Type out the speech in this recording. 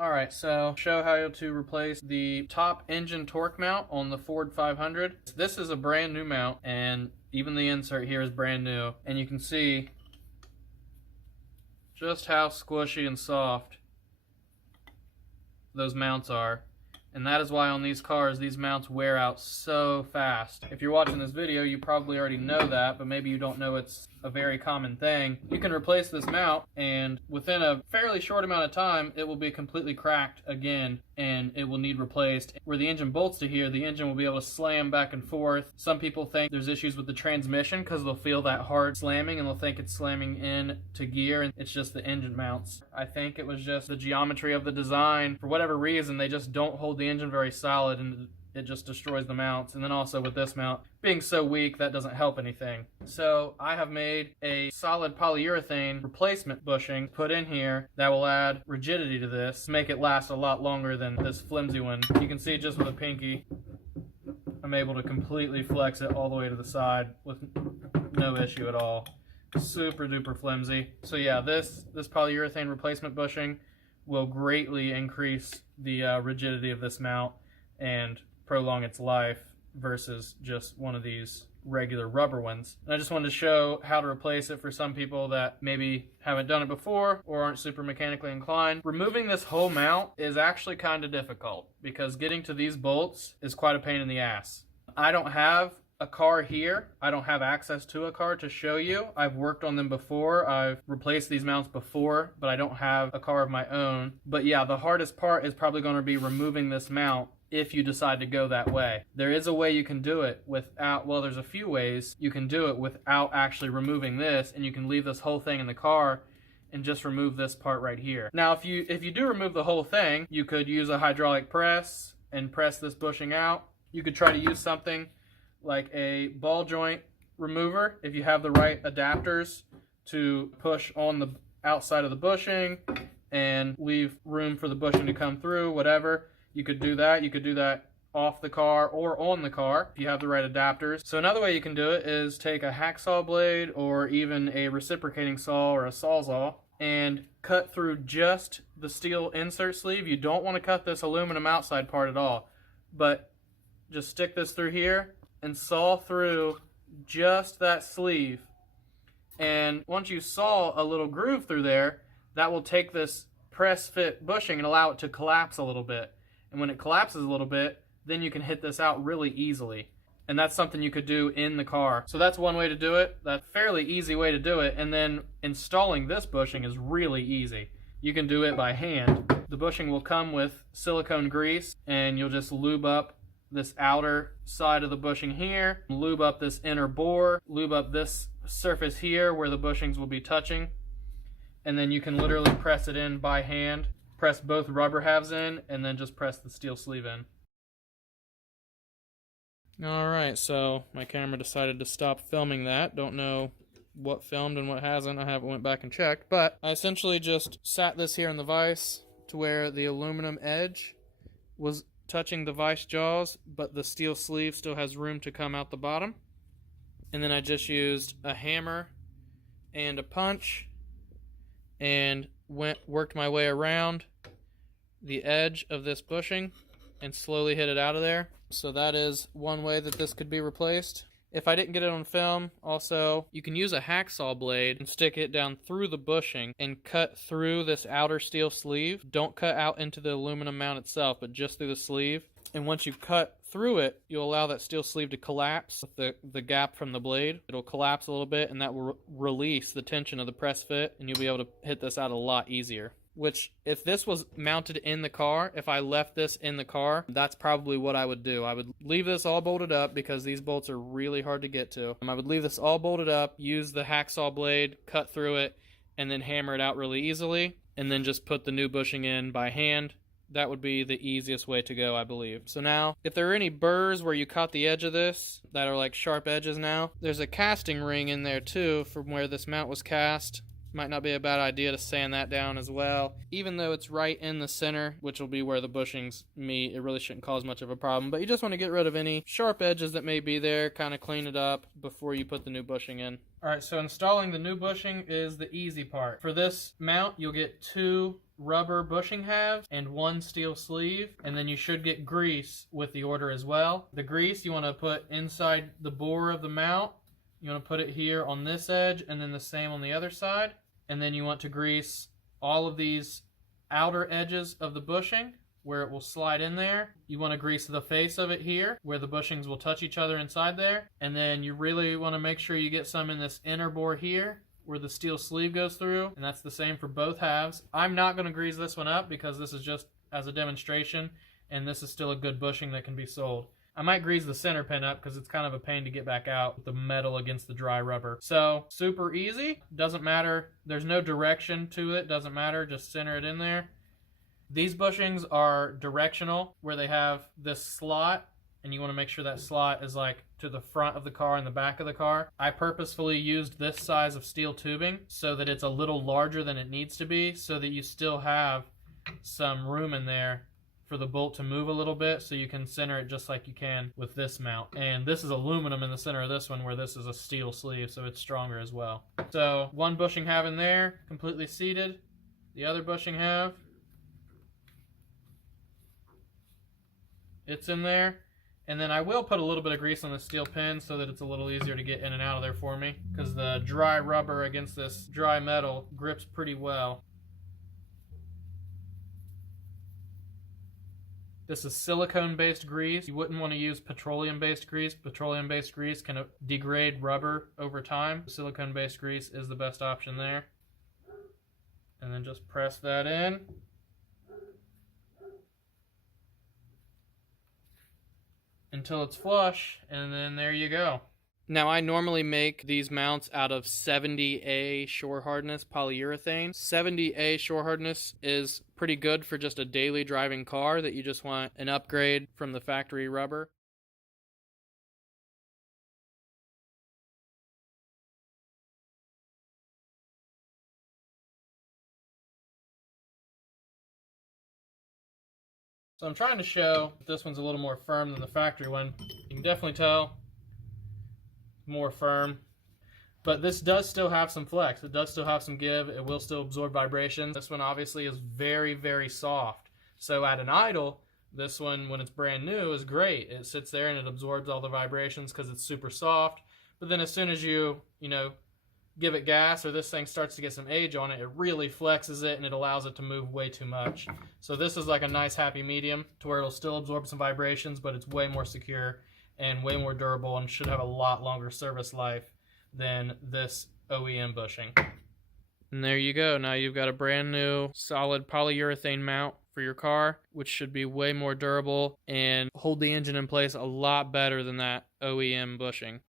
Alright, so show how to replace the top engine torque mount on the Ford 500. This is a brand new mount, and even the insert here is brand new. And you can see just how squishy and soft those mounts are. And that is why on these cars, these mounts wear out so fast. If you're watching this video, you probably already know that, but maybe you don't know it's a very common thing. You can replace this mount, and within a fairly short amount of time, it will be completely cracked again, and it will need replaced. Where the engine bolts to here, the engine will be able to slam back and forth. Some people think there's issues with the transmission because they'll feel that hard slamming, and they'll think it's slamming in to gear, and it's just the engine mounts. I think it was just the geometry of the design. For whatever reason, they just don't hold the engine very solid, and it just destroys the mounts. And then also with this mount being so weak, that doesn't help anything. So I have made a solid polyurethane replacement bushing put in here that will add rigidity to this, make it last a lot longer than this flimsy one. You can see just with a pinky, I'm able to completely flex it all the way to the side with no issue at all. Super duper flimsy. So yeah, this polyurethane replacement bushing will greatly increase the rigidity of this mount and prolong its life versus just one of these regular rubber ones. And I just wanted to show how to replace it for some people that maybe haven't done it before or aren't super mechanically inclined. Removing this whole mount is actually kind of difficult because getting to these bolts is quite a pain in the ass. I don't have a car here. I don't have access to a car to show you. I've worked on them before. I've replaced these mounts before, but I don't have a car of my own. But yeah, the hardest part is probably going to be removing this mount if you decide to go that way. There is a way you can do it without, well, there's a few ways you can do it without actually removing this, and you can leave this whole thing in the car and just remove this part right here. Now, if you do remove the whole thing, you could use a hydraulic press and press this bushing out. You could try to use something like a ball joint remover if you have the right adapters to push on the outside of the bushing and leave room for the bushing to come through, whatever. You could do that. You could do that off the car or on the car if you have the right adapters. So another way you can do it is take a hacksaw blade or even a reciprocating saw or a sawzall and cut through just the steel insert sleeve. You don't want to cut this aluminum outside part at all, but just stick this through here and saw through just that sleeve. And once you saw a little groove through there, that will take this press fit bushing and allow it to collapse a little bit. And when it collapses a little bit, then you can hit this out really easily. And that's something you could do in the car. So that's one way to do it. That's a fairly easy way to do it. And then installing this bushing is really easy. You can do it by hand. The bushing will come with silicone grease, and you'll just lube up this outer side of the bushing here, lube up this inner bore, lube up this surface here where the bushings will be touching, and then you can literally press it in by hand. Press both rubber halves in, and then just press the steel sleeve in. Alright, so my camera decided to stop filming that. Don't know what filmed and what hasn't. I haven't went back and checked, but I essentially just sat this here in the vise to where the aluminum edge was touching the vise jaws, but the steel sleeve still has room to come out the bottom. And then I just used a hammer and a punch and worked my way around the edge of this bushing and slowly hit it out of there. So that is one way that this could be replaced. If I didn't get it on film, also, you can use a hacksaw blade and stick it down through the bushing and cut through this outer steel sleeve. Don't cut out into the aluminum mount itself, but just through the sleeve. And once you cut through it, you'll allow that steel sleeve to collapse with the gap from the blade. It'll collapse a little bit, and that will release the tension of the press fit, and you'll be able to hit this out a lot easier. Which, if this was mounted in the car, if I left this in the car, that's probably what I would do. I would leave this all bolted up because these bolts are really hard to get to. I would leave this all bolted up, use the hacksaw blade, cut through it, and then hammer it out really easily, and then just put the new bushing in by hand. That would be the easiest way to go, I believe. So now, if there are any burrs where you caught the edge of this that are like sharp edges now, there's a casting ring in there too from where this mount was cast. Might not be a bad idea to sand that down as well. Even though it's right in the center, which will be where the bushings meet, it really shouldn't cause much of a problem. But you just want to get rid of any sharp edges that may be there, kind of clean it up before you put the new bushing in. Alright, so installing the new bushing is the easy part. For this mount, you'll get two rubber bushing halves and 1 steel sleeve, and then you should get grease with the order as well. The grease you want to put inside the bore of the mount. You want to put it here on this edge and then the same on the other side. And then you want to grease all of these outer edges of the bushing where it will slide in there. You want to grease the face of it here where the bushings will touch each other inside there. And then you really want to make sure you get some in this inner bore here where the steel sleeve goes through, and that's the same for both halves. I'm not going to grease this one up because this is just as a demonstration, and this is still a good bushing that can be sold. I might grease the center pin up because it's kind of a pain to get back out with the metal against the dry rubber. So, super easy. Doesn't matter. There's no direction to it. Doesn't matter. Just center it in there. These bushings are directional, where they have this slot, and you want to make sure that slot is like to the front of the car and the back of the car. I purposefully used this size of steel tubing so that it's a little larger than it needs to be, so that you still have some room in there for the bolt to move a little bit, so you can center it just like you can with this mount. And this is aluminum in the center of this one, where this is a steel sleeve, so it's stronger as well. So one bushing half in there, completely seated. The other bushing half, it's in there. And then I will put a little bit of grease on the steel pin so that it's a little easier to get in and out of there for me, because the dry rubber against this dry metal grips pretty well. This is silicone-based grease. You wouldn't want to use petroleum-based grease. Petroleum-based grease can degrade rubber over time. Silicone-based grease is the best option there. And then just press that in. Until it's flush, and then there you go. Now, I normally make these mounts out of 70A shore hardness polyurethane. 70A shore hardness is pretty good for just a daily driving car that you just want an upgrade from the factory rubber. So I'm trying to show this one's a little more firm than the factory one. You can definitely tell more firm, but this does still have some flex. It does still have some give. It will still absorb vibrations. This one obviously is very, very soft. So at an idle, this one, when it's brand new, is great. It sits there and it absorbs all the vibrations because it's super soft. But then as soon as you give it gas, or this thing starts to get some age on it, it really flexes it and it allows it to move way too much. So this is like a nice happy medium to where it'll still absorb some vibrations, but it's way more secure and way more durable and should have a lot longer service life than this OEM bushing. And there you go. Now you've got a brand new solid polyurethane mount for your car, which should be way more durable and hold the engine in place a lot better than that OEM bushing.